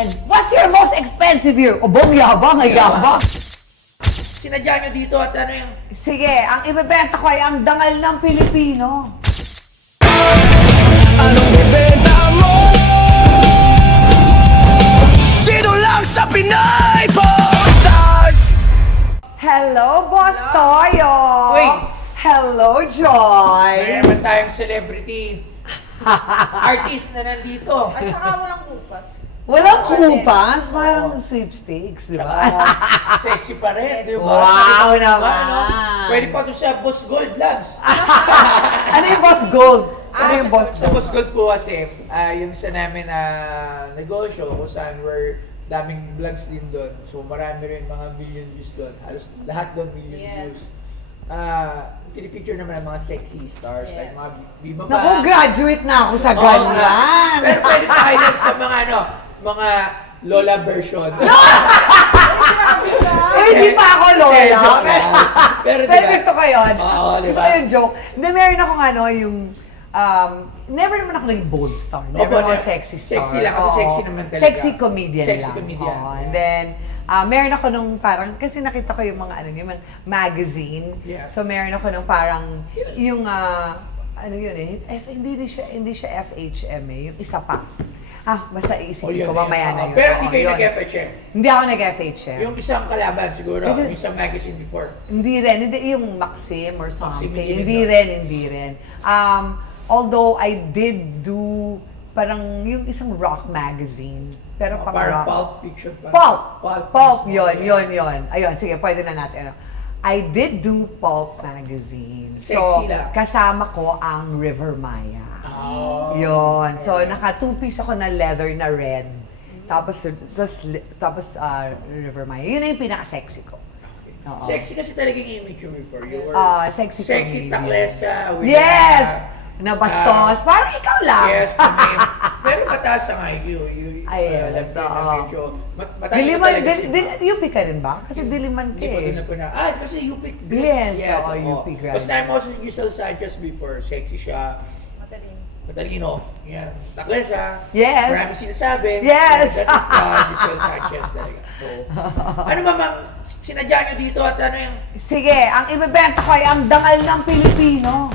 And what's your most expensive year? Obong yabang, ay yabang. Sinadya nyo dito at ano yung... Sige, ang ibebenta ko ay ang dangal ng Pilipino. Anong ibenta mo? Dito lang sa Pinay Stars! Hello, Boss Toyo! Uy! Hello, Joy! May naman tayong celebrity artist na nandito. At saka walang bukas. Walang kupas, parang sweepstakes, di ba? Sexy pa rin, di ba? Wow Di ba, naman. ano? Pwede pa ito sa Boss Gold Labs. Ano yung Boss Gold? Ano yung Boss Sa Gold? Boss Gold po kasi, yung sa namin na negosyo kung saan we're daming vlogs din doon. So marami rin mga million views doon. Halos lahat doon million views. Pinipicture naman ang mga sexy stars, like mga bimaba. Naku, graduate na ako sa Oo ganyan. nga. Pero pwede pa highlight sa mga mga Lola version. Eh, hindi pa ako lola. Pero Pero gusto ko yun. Oo, di Gusto ba? ko yung joke. Hindi, meron akong ano, yung... never naman ako naging bold star. Never Opo, ako sexy star. sexy lang, kasi Oo. sexy naman talaga. Sexy comedian Sexy lang. comedian, Oo. yeah. And then, meron ako nung parang, kasi nakita ko yung mga ano, yung mga magazine. Yeah. So, meron ako nung parang, yung, ano yun eh, hindi siya FHM eh, yung isa pa. Basta iisipin ko, mamaya na yun. Pero hindi Oo, kayo yun. nag-FHM. Hindi ako nag-FHM. Yung isang kalaban siguro, Kasi- yung isang magazine before. Hindi yung Maxim or something. Maxim, Hindi rin. Although I did do parang yung isang rock magazine. Pero pang Parang rock. pulp fiction pa. Pulp, yun. Ayun, sige, pwede na natin. I did do Pulp magazine. Sexy lang. Kasama ko ang River Maya. Oh. Yun. So, naka two-piece ako na leather na red. Tapos River Maya. Yun na yung pinaka-sexy ko. Oo. Sexy kasi talaga yung image you before. You were Sexy sexy comedian. taklesa. With Yes! Nabastos. Parang ikaw lang. Yes, the name. Pero mataas ang IQ. Ay, alam so, ko na medyo. Mataas Diliman, talaga si- UP ka rin ba? Kasi Diliman ka Hindi po din eh. na po na. Kasi UP Yes, oo, UP grad. Basta time ako sa Giselle Sanchez before. Sexy siya. Matalino. Matalino. Yan. Taklesa. Yes. Marami sinasabi. Yes. That is the Giselle Sanchez talaga. So, ano mamang sinadya nyo dito at ano yung... Sige, ang ibebenta ko ay ang dangal ng Pilipino.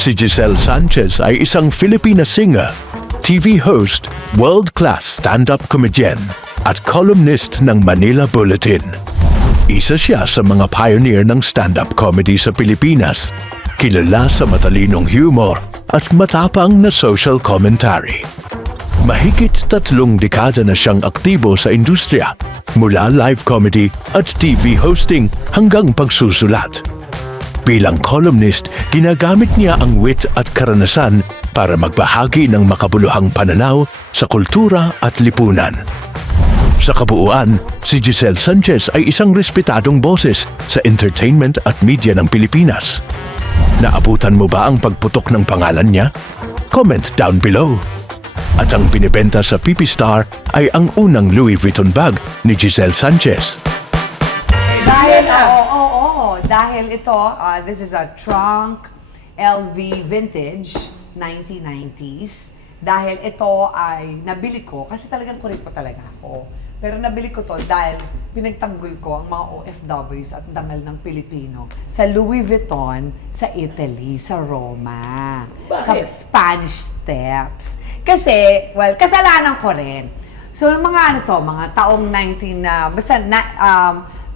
Si Giselle Sanchez ay isang Filipina singer, TV host, world-class stand-up comedian at columnist ng Manila Bulletin. Isa siya sa mga pioneer ng stand-up comedy sa Pilipinas, kilala sa matalinong humor at matapang na social commentary. Mahigit 3 dekada na siyang aktibo sa industriya, mula live comedy at TV hosting hanggang pagsusulat. Bilang columnist, ginagamit niya ang wit at karanasan para magbahagi ng makabuluhang pananaw sa kultura at lipunan. Sa kabuuan, si Giselle Sanchez ay isang respetadong boses sa entertainment at media ng Pilipinas. Naabutan mo ba ang pagputok ng pangalan niya? Comment down below. At ang binibenta sa PP Star ay ang unang Louis Vuitton bag ni Giselle Sanchez. Dahil ito, this is a trunk LV vintage 1990s. Dahil ito ay nabili ko, kasi talagang kulit pa talaga ako. Pero nabili ko to dahil pinagtanggol ko ang mga OFWs at dangal ng Pilipino sa Louis Vuitton sa Italy, sa Roma. Bakit? Sa Spanish Steps. Kasi, well, kasalanan ko rin. So, mga ano to, mga taong 19 na, basta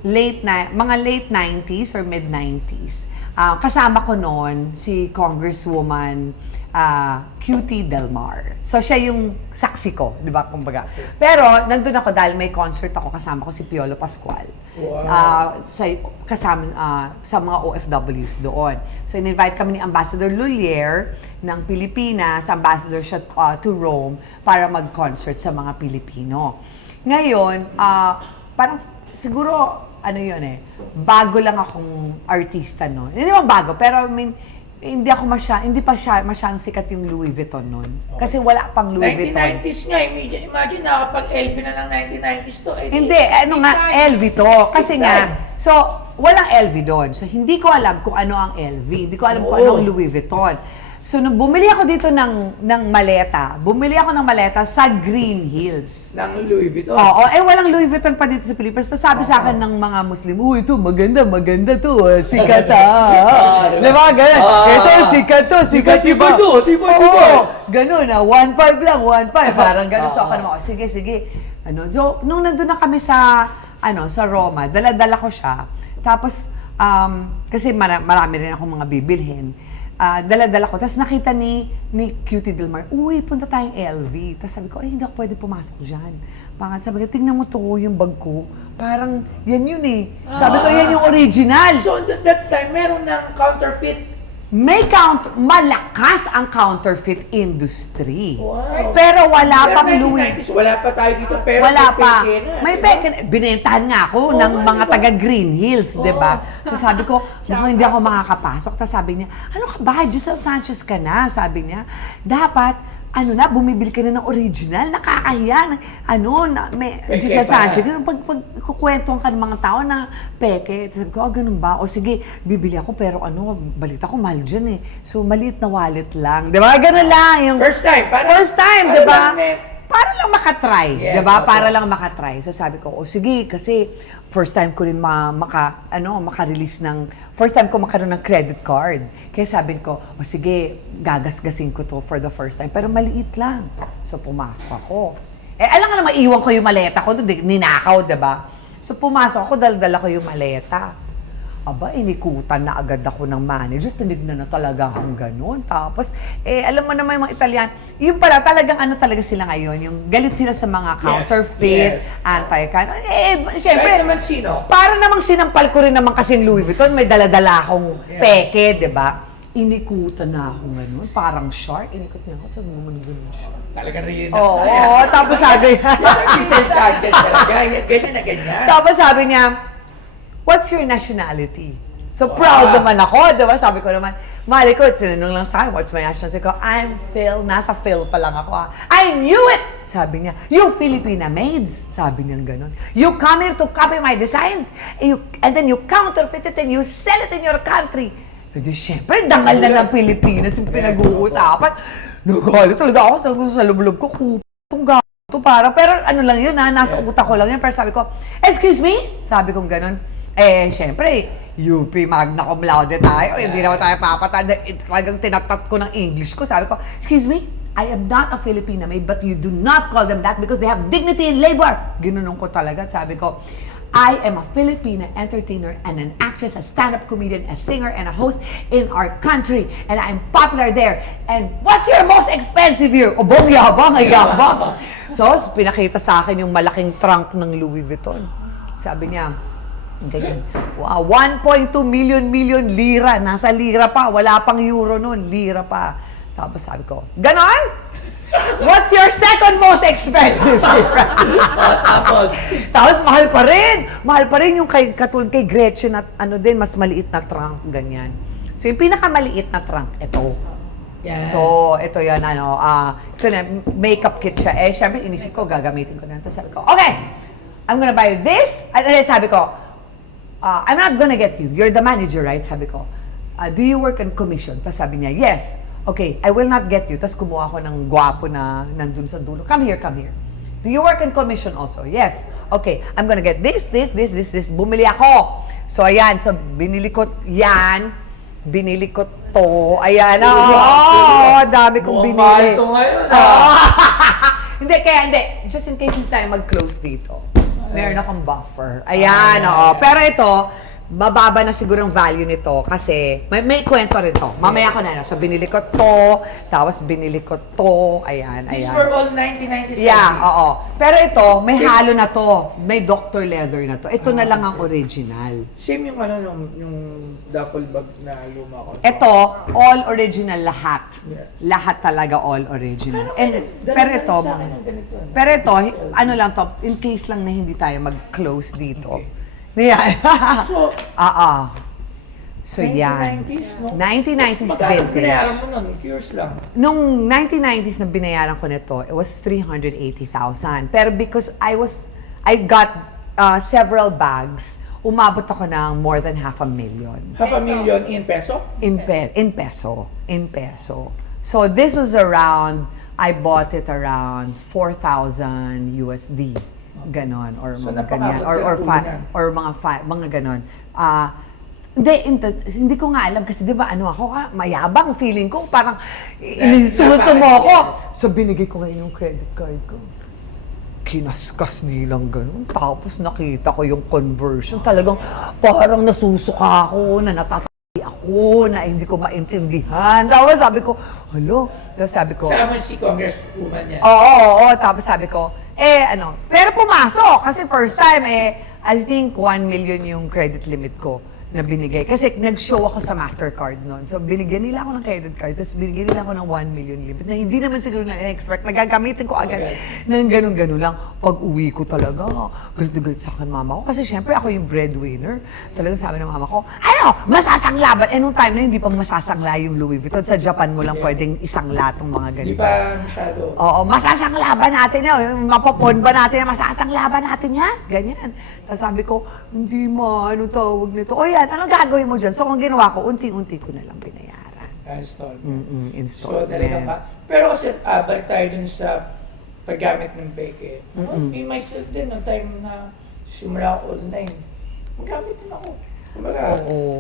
mga late 90s or mid 90s. Kasama ko noon si Congresswoman QT Del Mar. So siya yung saksi ko, 'di ba, kumbaga. Pero nandun ako dahil may concert ako, kasama ko si Piolo Pascual. Wow. Kasama sa mga OFWs doon. So in-invite kami ni Ambassador Lulier ng Pilipinas, ambassador siya to Rome para mag-concert sa mga Pilipino. Ngayon, parang siguro ano yun bago lang akong artista no. Hindi naman bago, pero I mean, hindi pa masyadong sikat yung Louis Vuitton noon. Kasi wala pang Louis Vuitton. 1990s nga, imagine nakapag-LV na ng 1990s to. Hindi, LV to. Kasi nga, so, walang LV doon. So, hindi ko alam kung ano ang LV. Hindi ko alam kung ano ang Louis Vuitton. So, nung bumili ako dito ng maleta, sa Green Hills. Ng Louis Vuitton. Oo, walang Louis Vuitton pa dito sa Pilipinas. Tapos sabi sa akin ng mga Muslim, ito, maganda to, sikat Diba? Diba, ganun? Ito, sikat to, Tibay to. Oo, ganun 1.5 lang, 1.5. Parang ganun. So ako naman, sige. So, nung nandun na kami sa Roma, dala-dala ko siya. Tapos, kasi marami rin ako mga bibilhin. Dala-dala ko. Tapos nakita ni Cutie Del Mar, punta tayong LV. Tapos sabi ko, hindi ako pwede pumasok dyan. Sabi ko, tingnan mo to, yung bag ko. Parang, yan yun eh. Sabi ko, yan yung original. So, that time, meron ng counterfeit. Malakas ang counterfeit industry. Wow. Pero wala Pero pang Louis. 1990s, wala pa tayo dito, pero Wala pa. peke na. May diba? peke na. Binentahan nga ako ng mga taga Green Hills, di ba? So sabi ko, mukhang hindi ako makakapasok. Tapos sabi niya, ano ka ba? Giselle Sanchez ka na. Sabi niya, dapat, bumibili ka na ng original, nakakahiya. Giselle Sanchez. Pag kukwentuhan ka ng mga tao na peke, sabi ko, ganun ba? O sige, bibili ako, pero balita ko, mahal dyan eh. So, maliit na wallet lang. Di ba? Ganun lang. Yung First time, di ba? lang Para lang makatry, Yes, 'di ba? opo. Para lang makatry. So sabi ko, sige, kasi first time ko rin maka-release first time ko makaroon ng credit card. Kaya sabi ko, sige, gagasgasin ko to for the first time. Pero maliit lang. So pumasok ako. Alam nga na maiwan ko yung maleta ko, ninakaw, 'di ba? So pumasok ako, dala ko yung maleta. Inikutan na agad ako ng manager. Tinignan na talaga ang ganun. Tapos, alam mo naman yung mga Italian, yung pala, talagang talaga sila ngayon, yung galit sila sa mga counterfeit, anti-can. Siyempre, Kahit naman sino. para namang sinampal ko rin naman kasing Louis Vuitton, may dala-dala akong peke, di ba? Inikutan na ako ganun, parang shark. Inikot niya ako, sabi mo ganun siya. Talagang rin. Oo, tapos sabi, Giselle Sanchez talaga. Ganyan na ganyan. tapos sabi niya, what's your nationality? So proud naman ako, di ba? Sabi ko naman, mali ko, tinanong lang sa akin, what's my nationality? Ko, I'm Phil, nasa Phil pa lang ako. I knew it! Sabi niya, you Filipina maids. Sabi niya ganun. You come here to copy my designs, and then you counterfeit it and you sell it in your country. Hindi, syempre, dangal na ng Pilipinas yung pinag-uusapan. Nagalit talaga ako, sabi ko sa lublob ko, kupitong gato parang, pero lang yun nasa utak ko lang yun. Pero sabi ko, excuse me? Sabi ko ganun. Siyempre, UP magna cum laude tayo. Hindi naman tayo papatanda. Talagang tinatat ko ng English ko. Sabi ko, excuse me, I am not a Filipina maid, but you do not call them that because they have dignity in labor. Ginunong ko talaga. Sabi ko, I am a Filipina entertainer and an actress, a stand-up comedian, a singer, and a host in our country. And I'm popular there. And what's your most expensive year? Bong yabang, ay yabang. So, pinakita sa akin yung malaking trunk ng Louis Vuitton. Sabi niya, ganyan. Wow, 1.2 million lira. Nasa lira pa. Wala pang euro nun. Lira pa. Tapos sabi ko, ganon? What's your second most expensive lira? Tapos mahal pa rin. Mahal pa rin yung katulad kay Gretchen at mas maliit na trunk. Ganyan. So yung pinakamaliit na trunk, ito. Yeah. So, ito yan, ito na, makeup kit siya. Syempre, inisip ko, gagamitin ko na. Tapos sabi ko, okay, I'm gonna buy this. At sabi ko, I'm not gonna get you. You're the manager, right? Sabi ko, do you work on commission? Tapos sabi niya, yes. Okay, I will not get you. Tapos kumuha ko ng gwapo na nandun sa dulo. Come here. Do you work in commission also? Yes. Okay, I'm gonna get this. Bumili ako. So, ayan. So, binili ko yan. Binili ko to. Ayan. Dami kong binili. Mahal ito ngayon. Hindi. Just in case hindi tayo mag-close dito. Meron akong buffer. Ayan, Pero ito, mababa na siguro ang value nito kasi may kwento rin to. Mamaya ko na. So, binili ko to, tapos binili ko to. Ayan. These were all 1997. Yeah, oo. Pero ito, may halo na to. May Dr. Leather na to. Ito na lang ang original. Same yung yung duffel bag na luma ko. Ito, all original lahat. Yeah. Lahat talaga all original. Pero ito, sa akin ang ganito. pero ito, lang to, in case lang na hindi tayo mag-close dito. Yeah. So, So yan. 1990s, no? 1990s Magkano vintage. binayaran mo nun? Curious lang. Nung 1990s na binayaran ko nito, it was 380,000. Pero because I got several bags, umabot ako ng more than 500,000. Half a million in peso? In peso. So this was around, I bought it around 4,000 USD. Ganon, or So, mga ganyan. napakabot ka na po Mga ganon. Hindi ko nga alam kasi 'di ba mayabang feeling ko, parang inisulto mo ako. So binigay ko ngayon yung credit card ko. Kinaskas nilang ganun. Tapos nakita ko yung conversion. Talagang parang nasusuka ako, na natatay ako, na hindi ko maintindihan. Tapos sabi ko, hello? Tapos sabi ko, Kasama si Congresswoman yan. oo. Tapos sabi ko, pero pumasok. Kasi first time, I think 1 million yung credit limit ko na binigay. Kasi nag-show ako sa MasterCard noon. So, binigyan nila ako ng credit card, tapos binigyan nila ako ng 1 million limit na hindi naman siguro na-expect. Nagagamitin ko agad ng ganun-ganun lang. Pag uwi ko talaga, galit sa akin mama ko. Kasi syempre ako yung breadwinner. Talagang sabi ng mama ko, masasanglaban. Nung time na hindi pa masasangla yung Louis Vuitton. Sa Japan mo lang pwedeng isangla tong mga ganito. Di ba masyado? Oo, masasanglaban natin yan. Mapapon ba natin yan? Masasanglaban natin yan? Ganyan. Tapos sabi ko, hindi ano tawag nito? O yan, anong gagawin mo dyan? So, ang ginawa ko, unti-unti ko na lang binayaran. Installment. Installment. So, talaga pa. Pero kasi, balik tayo dun sa paggamit ng peke. Me, myself din, no time na simula ako online, magamit din ako. Kumbaga,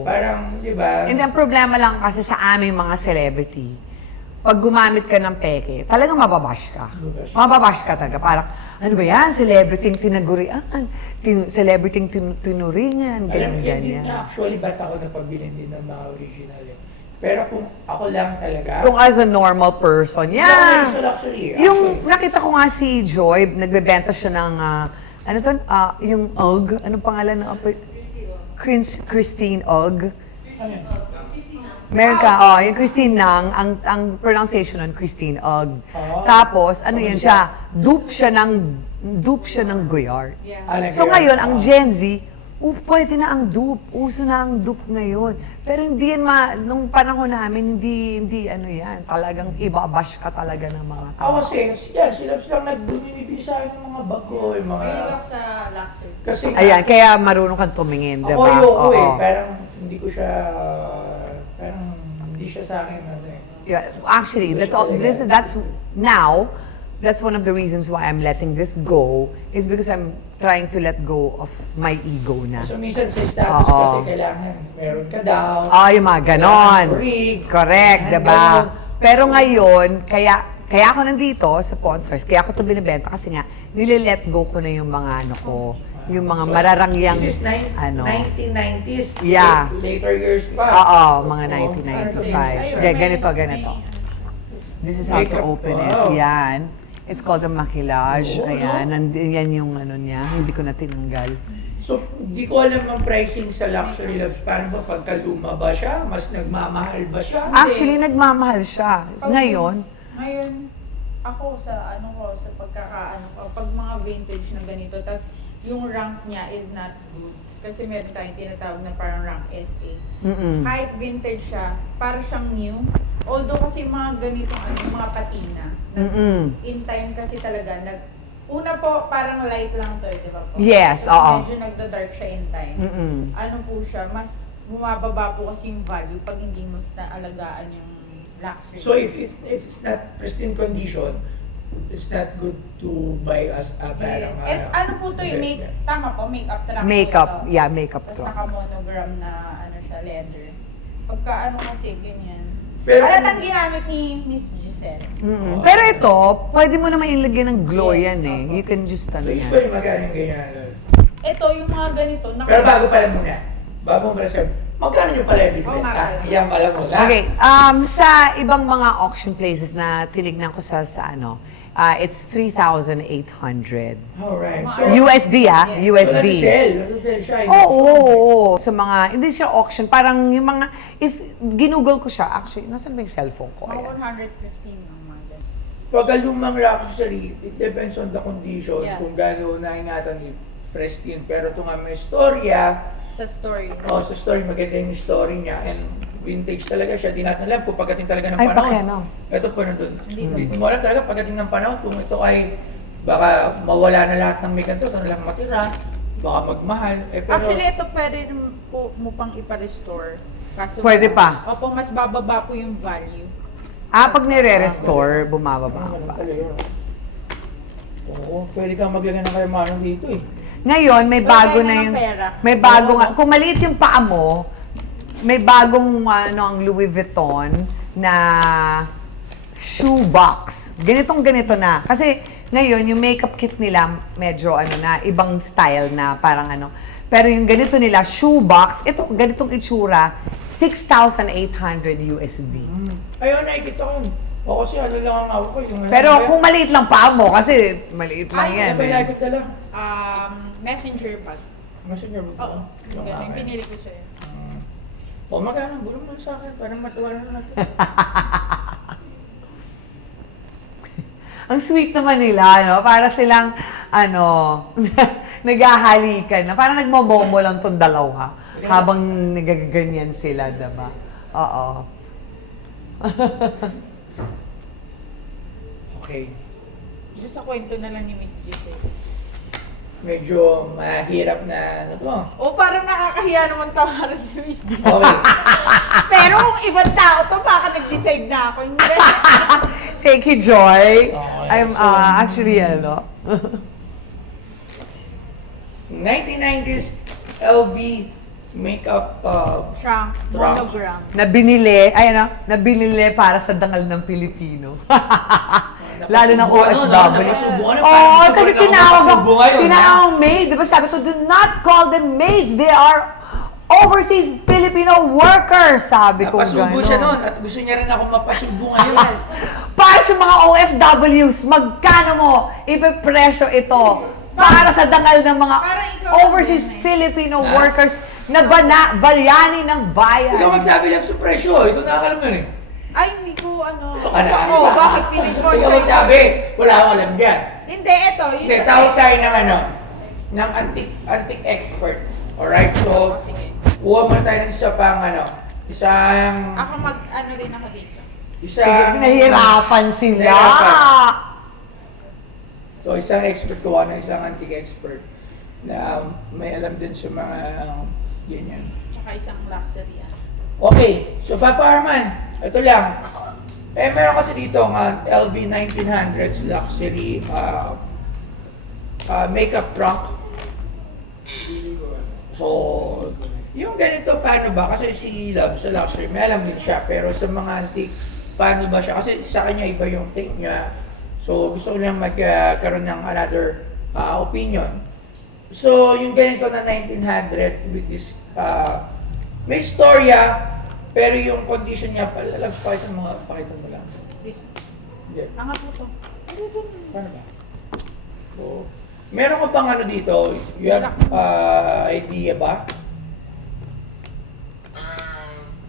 parang, di ba? And ang problema lang kasi sa aming mga celebrity, pag gumamit ka ng peke, talagang mababash ka. Mababash ka talaga. Parang, ano ba yan? Celebrity tinagurian. Celebrity tinuringan. Alam mo, Ganyan, hindi ganyan. na actually ba't ako napabili din ng mga original eh. Pero kung ako lang talaga, Kung as a normal person, yeah. Actually, Yung nakita ko nga si Joy, nagbebenta siya ng, ano to? Yung UGG. Anong pangalan ng Christine UGG. ano yun? Meron ka, yung Christine Nang, ang pronunciation nun, Christine UGG. Tapos, ano yan siya, dupe siya ng Goyard. So ngayon, ang Gen Z, pwede na ang dupe. Uso na ang dupe ngayon. Pero hindi yan nung panahon namin, hindi ano yan. Talagang ibabash ka talaga ng mga tao. Ako kasi, yan, sila nagbumibili sa akin ng mga bago, yung mga... sa luxury. Kasi, Ayan, kaya marunong kang tumingin, di ako ba? ayoko eh, Oo. parang hindi ko siya, parang hindi siya sa akin, ano eh. Yeah, actually, that's one of the reasons why I'm letting this go is because I'm trying to let go of my ego na. So minsan sa status Oo. kasi kailangan meron ka daw. Yung mga ganon. kailangan rig, Correct, kailangan diba? ganon. Pero ngayon, kaya ako nandito sa sponsors, kaya ako ito binibenta kasi nga, nililet go ko na yung mga ano ko, yung mga mararangyang, This is 1990s, Yeah. later years pa. mga 1995. Ganito. This is how to Makeup. open it. Wow. Yan. It's called a maquillage. Oo, Ayan. no? Yan yung ano niya. Hindi ko na tinanggal. So, di ko alam ang pricing sa luxury labs. Paano ba pagkaluma ba siya? Mas nagmamahal ba siya? Actually, nagmamahal siya. Ngayon, Ngayon, ako sa sa pagkakaano ko, pag mga vintage na ganito, tas yung rank niya is not good. Kasi meron tayong tinatawag na parang rank SA. Kahit vintage siya, para siyang new. Although kasi mga ganitong mga patina. In time kasi talaga, una po, parang light lang to, di ba po? Yes, Tapos oo. medyo nagda-dark siya in time. Ano po siya, mas bumababa po kasi yung value pag hindi mas naalagaan yung luxury. So, if it's not pristine condition, it's not good to buy as a parang... Yes. And ano po to yung tama po, makeup truck makeup. po ito. Yeah, makeup Tapos to. naka-monogram na siya, leather. Pagka kasi, ganyan. Pero- Alatang ginamit ni Miss Giselle. Pero ito, pwede mo naman ilagay ng glow Yes, yan eh. opo. You can just So, ano yan. usually magkano yung ganyan? Ito, yung mga ganito. Pero bago pala muna, bago mo pala sabi, magkano yung pala yung Oo benta? nga. Yan pala muna. Okay, sa ibang mga auction places na tinignan ko sa it's 3,800. Alright. USD Yes. USD. Nasa-sell siya. Oo. Sa mga, hindi siya auction, parang yung mga, if ginugol ko siya, actually, nasan ba yung cellphone ko? Mga Ayan. 115 ng mga ganito. Pag lumang luxury, it depends on the condition, Yes. kung gano'n na ingatan ni pristine. Pero ito nga may istorya, Sa story. Sa story, maganda yung story niya and vintage talaga siya. Di natin alam kung pagdating talaga ng Ay, panahon. bakit, no? Ito po nandun. Hindi mo alam talaga pagdating ng panahon kung ito ay baka mawala na lahat ng may ganito, ito na lang matira, baka magmahal. Pero, Actually, ito pwede po mo pang ipa-restore. Kaso Pwede pa? Opo, mas bababa po yung value. Pag nire-restore, bumababa ganun pa. pala yun. Oo, pwede kang maglagay ng kayamanan dito eh. Ngayon, may bago Lagay na na ng yung... pera. May bago nga. Kung maliit yung paa mo, may bagong ang Louis Vuitton na shoebox. Ganito na. Kasi ngayon, yung makeup kit nila, medyo ibang style na, parang Pero yung ganito nila, shoebox, ito, ganitong itsura, 6,800 USD. Ayun, nakikita ko. O kasi ano lang ang hawak ko. Yung Pero kung maliit lang paa mo, kasi maliit lang Ay, yan. Ano ba lagi dala? Messenger bag. Messenger mo ba? Oo. Yung Ganun, akin. pinili ko sa'yo. O magkano, bulong mo sa akin, parang matuwa na natin. Ang sweet naman nila, no? Para silang, naghahalikan na. Parang nagmomomo lang tong dalawa. Habang nagaganyan sila, diba? Oo. Okay. Dito sa kwento na lang ni Miss Giselle. Medyo mahirap na to. O parang nakakahiya naman tawaran si Miss Giselle. Okay. Pero kung ibang tao to, baka nag-decide na ako. Hindi. Thank you, Joy. Okay. I'm actually, 1990s LV makeup Trunk, monogram. nabinili para sa dangal ng Pilipino. Lalo ng Napasubuan, OFW. napasubuan, Oo, parang kasi sobrang ako tinawag napasubuan yun, ang maid. Di ba sabi ko, do not call them maids. They are overseas Filipino workers. Sabi ko Napasubo gano'n. siya noon at gusto niya rin ako mapasubo ngayon. Yes. Para sa mga OFWs, magkano mo ipepresyo ito para sa dangal ng mga Parang ikaw overseas lang yun eh. Filipino Ha? workers na bayani ng bayan. Ikaw magsabi lang sa presyo, ikaw nakakalam yun eh. Ay, hindi ko Ano? bakit pinili ko? Ikaw magsabi, wala akong alam dyan. Hindi, ito. Hindi, tawag tayo ng antique expert. Alright, so, kuha muna tayo ng isa pang isang, Ako rin ako dito. Sige, nahihirapan sila. Nahihirapan. So, isang expert kuha ng isang antique expert na may alam din sa mga ganyan. Tsaka isang luxury. Okay, so Papa Arman, ito lang. Meron kasi dito ng LV 1900s luxury makeup trunk. So, yung ganito, paano ba? Kasi si Love sa luxury, may alam din siya. Pero sa mga antique, paano ba siya? Kasi sa kanya iba yung take niya. So, gusto ko lang magkaroon ng another opinion. So, yung ganito na 1900 with this, may storya, pero yung condition niya, Loves, pakita mo lang. This. Hindi. Angat mo to. Paano ba? So, meron ka bang dito? You have idea ba?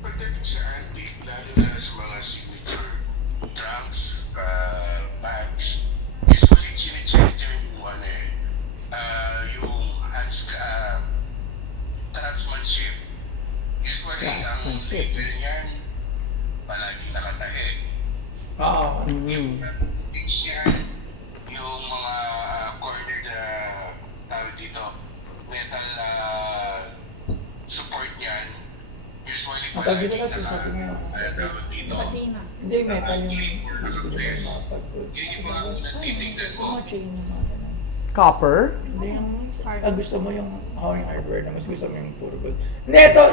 Pagdating sa antique, lalo na sa mga signature trunks, bags, usually chine-check dyan yung craftsmanship. Usually, Craftsmanship. ang label niyan, palaging nakatahe. Oo. Yung vintage niyan, yung mga corner na tawag dito, metal support niyan, usually Ang tawag dito palaging kasi sa atin yun. tawag dito. Patina. Hindi, metal yung Yun yung mga unang titignan mo. Copper? Hindi yung Hard. gusto mo yung hardware na mas gusto mo yung puro gold. Hindi, ito,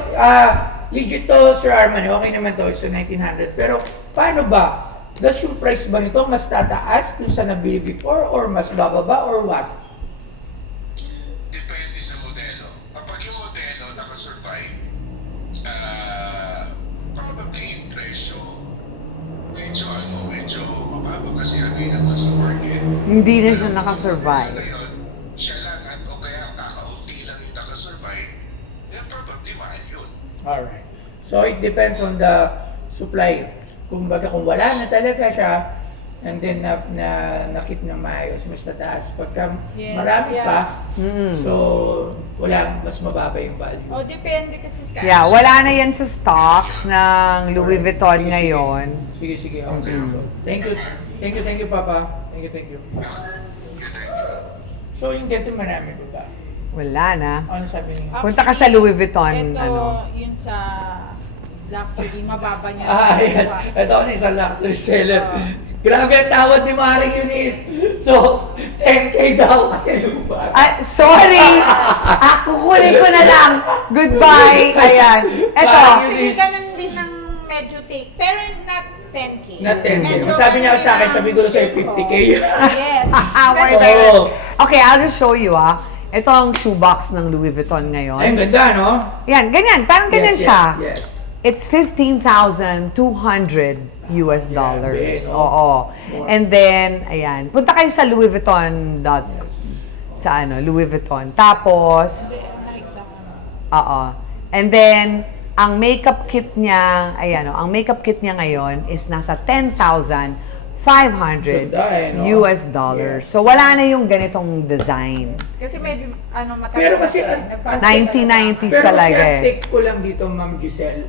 legit to, Sir Arman, okay naman to, sa 1900. Pero, paano ba? Does yung price ba nito mas tataas dun sa nabili before or mas bababa or what? Depende sa modelo. Kapag yung modelo nakasurvive, probably yung presyo, medyo mababa kasi available sa market. Hindi na siya nakasurvive. Ngayon, siya lang at o kaya kakaunti lang yung nakasurvive, then probably mahal yun. Alright. So, it depends on the supply. Kung baga, kung wala na talaga siya, and then nakip ng maayos, mas tataas. Pagka Yes, marami yeah. pa, so wala, mas mababa yung value. O, depende kasi sa... Yeah, wala na yan sa stocks ng Louis Vuitton ngayon. Sige, okay. So, thank you, Papa. Thank you. So, yung ganito marami ba? Wala na. Ano sabi niyo? Punta ka sa Louis Vuitton, Ito, ano. yun sa luxury, mababa niya. Ayan. Ito ako na isang luxury seller. Grabe ang tawad ni Maring Eunice. So, 10K daw kasi lupa. Ay, sorry! Kukunin ko na lang. Goodbye. Ayan. Ito. Actually, ganun din ng medyo take. Pero not 10K. Not 10K. Medyo Sabi niya ano sa akin, lang, sabi ko sa'yo 50K. Yes. Worth Oo. it. Okay, I'll just show you Ito ang shoebox ng Louis Vuitton ngayon. Ay, ang ganda, no? Yan, ganyan. Parang ganyan siya. Yes. It's $15,200 US dollars. no? Oo. And then, ayan. Punta kayo sa Louis Vuitton sa Louis Vuitton. Tapos, oo. And then, ang makeup kit niya, ang makeup kit niya ngayon is nasa $10,500 Ganda, no? US dollars. So, wala na yung ganitong design. Kasi medyo, matagal. Pero kasi, na- 1990s Pero talaga kasi ang eh. take ko lang dito, Ma'am Giselle,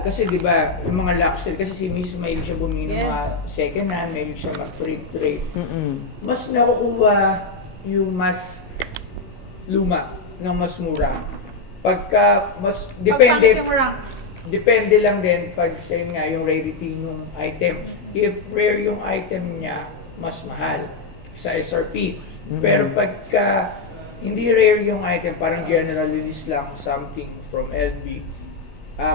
kasi di ba, yung mga luxury, kasi si Mrs. mahilig siya bumili ng Yes. mga second hand, mahilig siya mag-trade. Mas nakukuha yung mas luma ng mas mura. Pagka mas, Pagpangit yung rank. depende lang din pag sa yun nga, yung rarity ng item. If rare yung item niya, mas mahal sa SRP. Pero pagka hindi rare yung item, parang general release lang something from LV,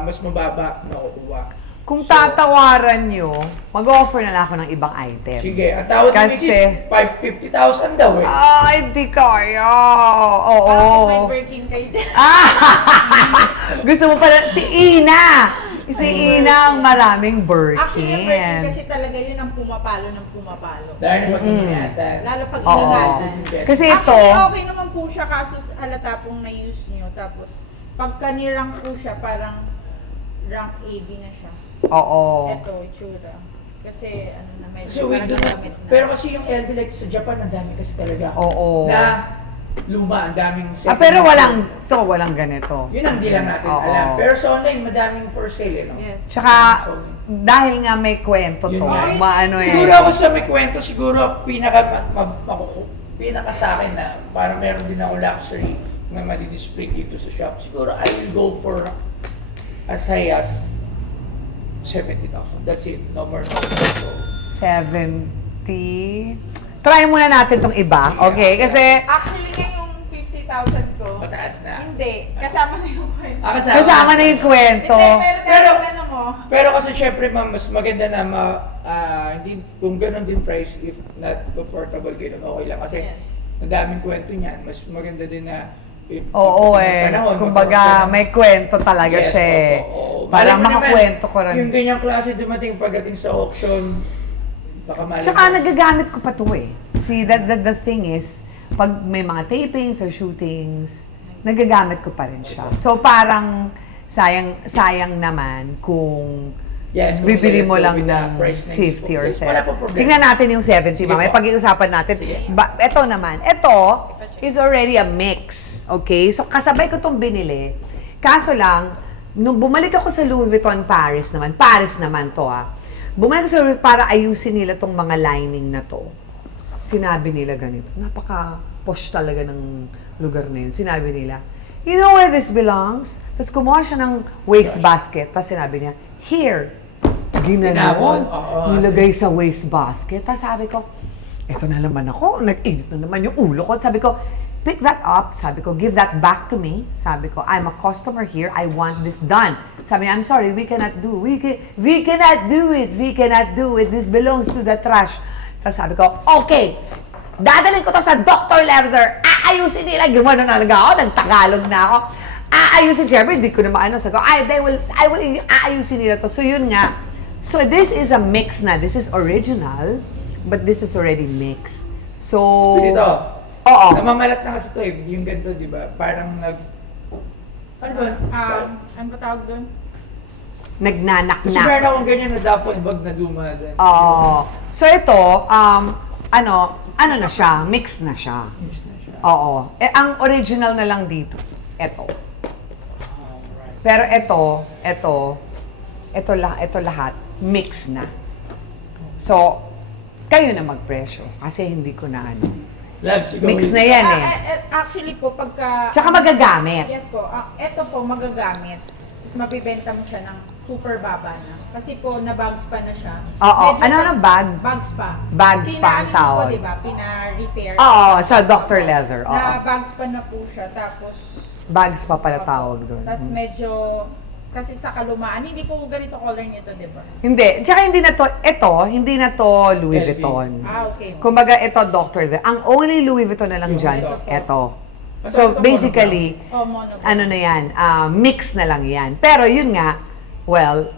mas mababa nakukuha. Kung So, tatawaran nyo, mag-offer na lang ako ng ibang item. Sige, ang tawad ni Kasi- Mrs. 550,000 daw eh. Hindi kaya. Oo. Parang may working kayo din. Gusto mo pala, si Ina. Si Ina ang maraming Actually, yung working Birkin. kasi talaga yun ang pumapalo ng pumapalo. Dahil mas ingatan. Lalo pag Oo. sinagatan. Kasi ito, Actually, okay naman po siya kaso halata pong na-use nyo. Tapos, pagka ni-rank po siya, parang rank AB na siya. oo. Ito, itsura. Kasi, medyo So wait, parang gamit na. pero kasi yung LV like sa Japan, ang dami kasi talaga. Oo. Na luma, ang daming second Pero hand. walang ganito. Yun ang di lang natin Oo. alam. Pero sa online, madaming for sale, no? Yes. Tsaka, dahil nga may kwento Yun to, nga. maano Siguro ako sa may kwento, siguro pinaka sa akin na para meron din ako luxury na madi-display dito sa shop. Siguro I will go for as high as 70,000. That's it. No more. So, 70. Try muna natin tong iba, okay? Kasi, Actually, nga yung 50,000 ko, mataas na. hindi. Kasama na yung kwento. kasama na yung kwento. Hindi, pero ano mo? Pero kasi syempre ma'am, mas maganda na hindi, kung ganun din price, if not comfortable kayo, okay lang. Kasi Yes. ang daming kwento niyan, mas maganda din na if Oo pagdating ng panahon, kumbaga magkaroon ka may kwento talaga Yes, siya eh. oo. Para Malay mo naman, makakwento ko rin. Yung ganyang klase dumating pagdating sa auction, baka malay Tsaka mo. nagagamit ko pa to eh. See, the thing is, pag may mga tapings or shootings, nagagamit ko pa rin siya. So parang sayang naman kung Yes, kung bibili mo ito lang with the ng price na 50 or yes, wala 70. pong problema. Tingnan natin yung 70, Sige mamaya po. pag-iusapan natin. Sige. Ito naman, ito is already a mix. Okay? So kasabay ko itong binili. Kaso lang, nung bumalik ako sa Louis Vuitton Paris naman to Bumalik ako sa Louis Vuitton para ayusin nila tong mga lining na to. Sinabi nila ganito, napaka-posh talaga ng lugar na yun. Sinabi nila, you know where this belongs? Tapos kumuha siya ng wastebasket. Tapos sinabi niya, here. Tinapon, Ginanon. oo. Nilagay sa wastebasket. Tapos sabi ko, eto na naman ako. Nag-init na naman yung ulo ko. Sabi ko, pick that up. Sabi ko, give that back to me. Sabi ko, I'm a customer here. I want this done. Sabi niya, I'm sorry, we cannot do. We cannot do it. We cannot do it. This belongs to the trash. Tapos sabi ko, okay. Dadalhin ko to sa Dr. Leather. Aayusin nila. Gumano na lang ako. Nagtagalog na ako. Aayusin. Siyempre, hindi ko na maano. Sabi ko, I will aayusin nila to. So yun nga. So this is a mix na. This is original. But this is already mixed. So, Dito. oo. Namamalat na kasi ito eh. Yung ganito, di ba? Parang ano ba? Ano ba tawag doon? nagnanaknak. Kasi meron akong ganyan na duffel bag na dumadaan. Oo. So ito, ano na siya, mix na siya. Yes na siya. Oo. Ang original na lang dito, ito. Pero ito lahat, mix na. So, kayo na magpresyo kasi hindi ko na Labs, ikaw Mix ulit. na yan eh. Actually po, pagka... Tsaka magagamit. Yes po. Ito po, magagamit. Tapos mapibenta mo siya ng super baba na. Kasi po, na-bags pa na siya. Oo. Medyo Ano ang bag? Bags pa. Bags pa ang Pina-ano tawag. po, diba? Pina-repair. Oo, sa Dr. Leather. Oo. Na-bags pa na po siya. Tapos... Bags pa pala tawag doon. Tapos medyo... Kasi sa kalumaan, hindi po ganito color nito, diba? Hindi. Tsaka hindi na to, hindi na to Louis LV. Vuitton. Okay. Kumbaga, ito Dr. Leather. Ang only Louis Vuitton na lang Yung dyan, ito. ito. Ito, So, ito, basically, mono po. ano na yan, mix na lang yan. Pero yun nga, well,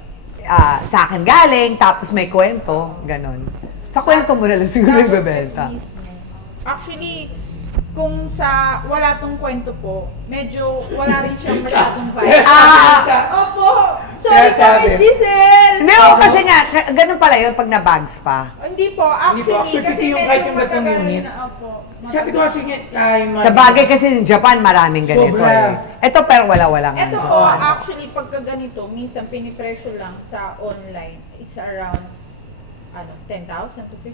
sa akin galing, tapos may kwento, ganon. Sa kwento mo na lang siguro Tapos ibebenta. mismo. Actually, kung sa wala tong kwento po, medyo wala rin siyang masyadong vibe. Opo! Kaya Sorry sabi. Miss Giselle! Hindi ako kasi nga, ganun pala yun pag na-bags pa. Hindi po, actually, Hindi po. Actually, kasi yung medyo kahit yung gatong matagal unit. na, opo. Sabi ko kasi yung mga... Sa bagay kasi in Japan, maraming ganito Sobra. eh. Ito pero wala nga Ito dyan. po, actually, pagka ganito, minsan pinipresyo lang sa online, it's around 10,000 to 15.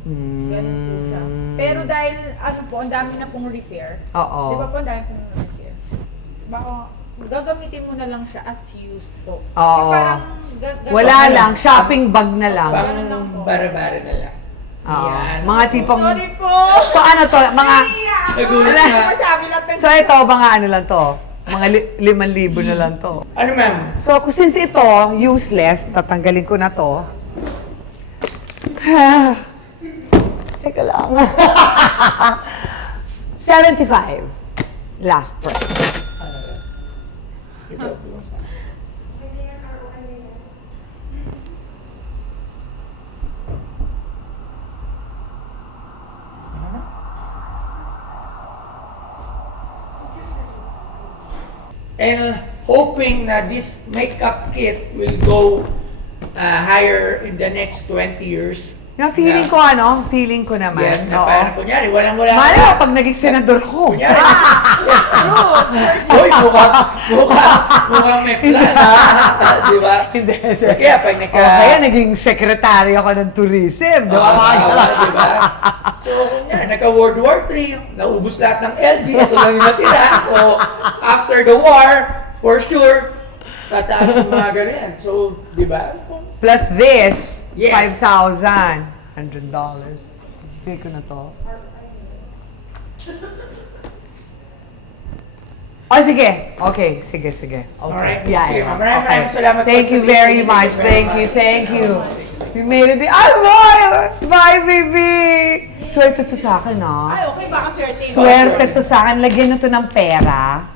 Ganun po siya. Pero dahil, ang dami na pong repair. Oo. Di ba po, ang dami pong repair. Baka, gagamitin mo na lang siya as used po. Oo. Yung parang, Wala lang, shopping bag na lang. Ganun lang po. Parang bara-bara na lang. Oo. Yan. Mga tipong... Sorry po! So ano to, mga... Nagulat na. Masabi lang So ito, mga ano lang to. Mga 5,000 na lang to. Ano ma'am? So since ito, useless, tatanggalin ko na to. Teka lang. 75. Last price. Ano yan? Ikaw, bukas na. And hoping na this makeup kit will go higher in the next 20 years. Yung feeling ko feeling ko naman. Yes, na Oo. parang kunyari, walang-wala Mali mo, pag naging senador ko. Kunyari, Uy, mukhang may plan, ha? Di ba? Hindi. Kaya pag nagka... O kaya naging secretary ako ng tourism. Di ba? di ba? So, kunyari, nagka-World War III, naubos lahat ng LV, ito lang yung natira. So, after the war, for sure, tataas yung mga ganyan. So, di ba? Plus this, Yes. $5,000. $100. Pay ko na to. Oh, sige. Okay, sige. Okay. Alright. Yeah, Sige, yeah. maraming salamat po Thank sa you video. very much. Thank you. You made it. Bye, baby! So, ito to sa akin, Ay, okay, baka swerte. Swerte to sa akin. Lagyan nito ng pera.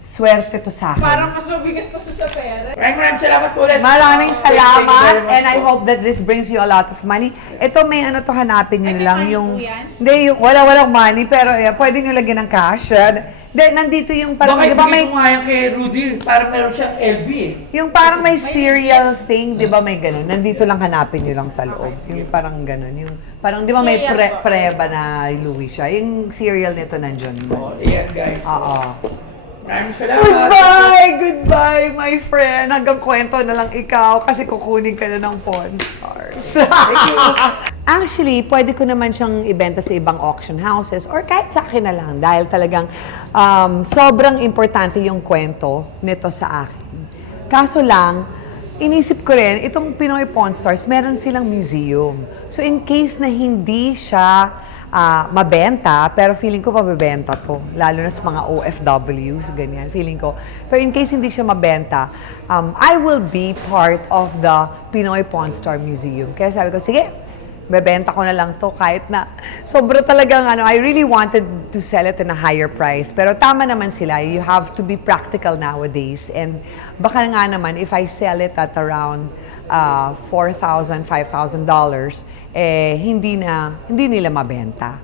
Swerte to sa akin. Parang mas mabigat pa sa pera. Maraming salamat po ulit. Maraming Thank you very salamat much and I po. hope that this brings you a lot of money. Ito may to hanapin nyo Ay, may lang money yung... po yan? Hindi, yung walang money pero pwede nyo lagyan ng cash. Hindi, nandito yung parang, Bakit di ba bigay may... ko nga yan kay Rudy? Parang meron siyang LV eh. Yung parang may cereal thing, di ba may ganun? Nandito lang hanapin nyo lang sa loob. Yung parang ganun. Yung parang, di ba may Cereal po. preba na Louis siya? Yung cereal nito nandyan. Oh, ayan guys. Oo. Maraming salamat. Goodbye, my friend. Hanggang kwento na lang ikaw kasi kukunin ka na ng Pawn Stars. Actually, pwede ko naman siyang ibenta sa ibang auction houses or kahit sa akin na lang dahil talagang sobrang importante yung kwento nito sa akin. Kaso lang, inisip ko rin, itong Pinoy Pawn Stars, meron silang museum. So in case na hindi siya mabenta, pero feeling ko mabebenta to. Lalo na sa mga OFWs, ganyan. Feeling ko. Pero in case hindi siya mabenta, I will be part of the Pinoy Pawn Star Museum. Kaya sabi ko, sige, bebenta ko na lang to kahit na sobra talagang I really wanted to sell it in a higher price. Pero tama naman sila. You have to be practical nowadays. And baka nga naman, if I sell it at around $4,000, $5,000, hindi nila mabenta.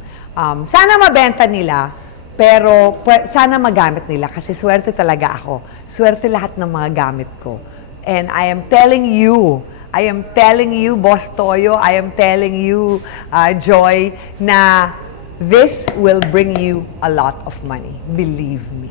Sana mabenta nila, pero sana magamit nila kasi swerte talaga ako. Swerte lahat ng mga gamit ko. And I am telling you, Boss Toyo, I am telling you, Joy, na this will bring you a lot of money. Believe me.